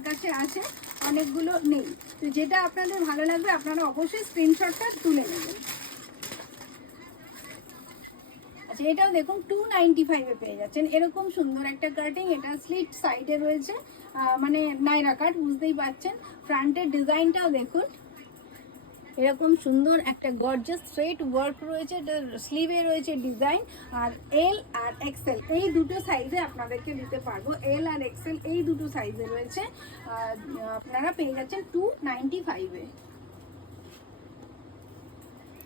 আমার কাছে আছে, অনেকগুলো নেই। তো যেটা আপনাদের ভালো লাগবে আপনারা অবশ্যই স্ক্রিনশটটা তুলে নেবেন। আচ্ছা, এটাও দেখুন 295-এ পেয়ে যাচ্ছেন। এরকম সুন্দর একটা কাটিং, এটা স্লিট সাইডে রয়েছে, মানে নাইরা কাট, বুঝতেই পারছেন। ফ্রন্টের ডিজাইনটাও দেখুন, এরকম সুন্দর একটা গর্জিয়াস স্ট্রেট ওয়ার্ক রয়েছে, স্লিভে রয়েছে ডিজাইন। আর এল আর এক্সেল এই দুটো সাইজে আপনাদেরকে দিতে পারবো, এল আর এক্সেল এই দুটো সাইজে রয়েছে। আপনারা পেয়ে যাচ্ছেন 295-এ।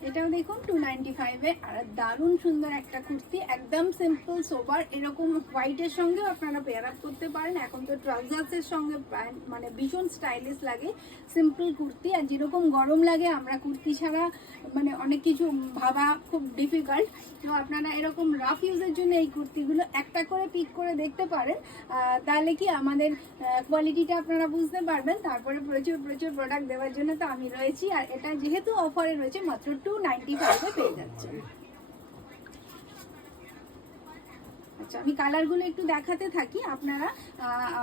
এটাও দেখুন 295-এ। আর দারুণ সুন্দর একটা কুর্তি, একদম সিম্পল সোবার। এরকম হোয়াইটের সঙ্গেও আপনারা পেয়ার আপ করতে পারেন। এখন তো ট্রাউজার্সের সঙ্গে প্যান্ট মানে ভীষণ স্টাইলিশ লাগে সিম্পল কুর্তি। আর যেরকম গরম লাগে, আমরা কুর্তি ছাড়া মানে অনেক কিছু ভাবা খুব ডিফিকাল্ট। তো আপনারা এরকম রাফ ইউজের জন্য এই কুর্তিগুলো একটা করে পিক করে দেখতে পারেন, তাহলে কি আমাদের কোয়ালিটিটা আপনারা বুঝতে পারবেন। তারপরে প্রচুর প্রচুর প্রোডাক্ট দেওয়ার জন্য তো আমি রয়েছি। আর এটা যেহেতু অফারে রয়েছে, মাত্র 295-এ পেয়ে যাচ্ছেন। আচ্ছা, আমি কালারগুলো একটু দেখাতে থাকি আপনারা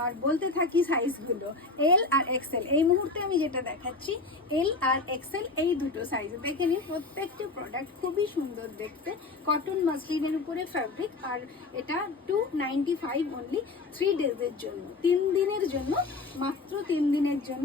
আর বলতে থাকি সাইজগুলো। এল আর এক্সেল এই মুহূর্তে আমি যেটা দেখাচ্ছি, এল আর এক্সেল এই দুটো সাইজ দেখে নিন। প্রত্যেকটি প্রোডাক্ট খুবই সুন্দর দেখতে, কটন মাসলিনের উপরে ফ্যাব্রিক। আর এটা 295 অনলি 3 ডেজের জন্য, 3 দিনের জন্য, মাত্র 3 দিনের জন্য।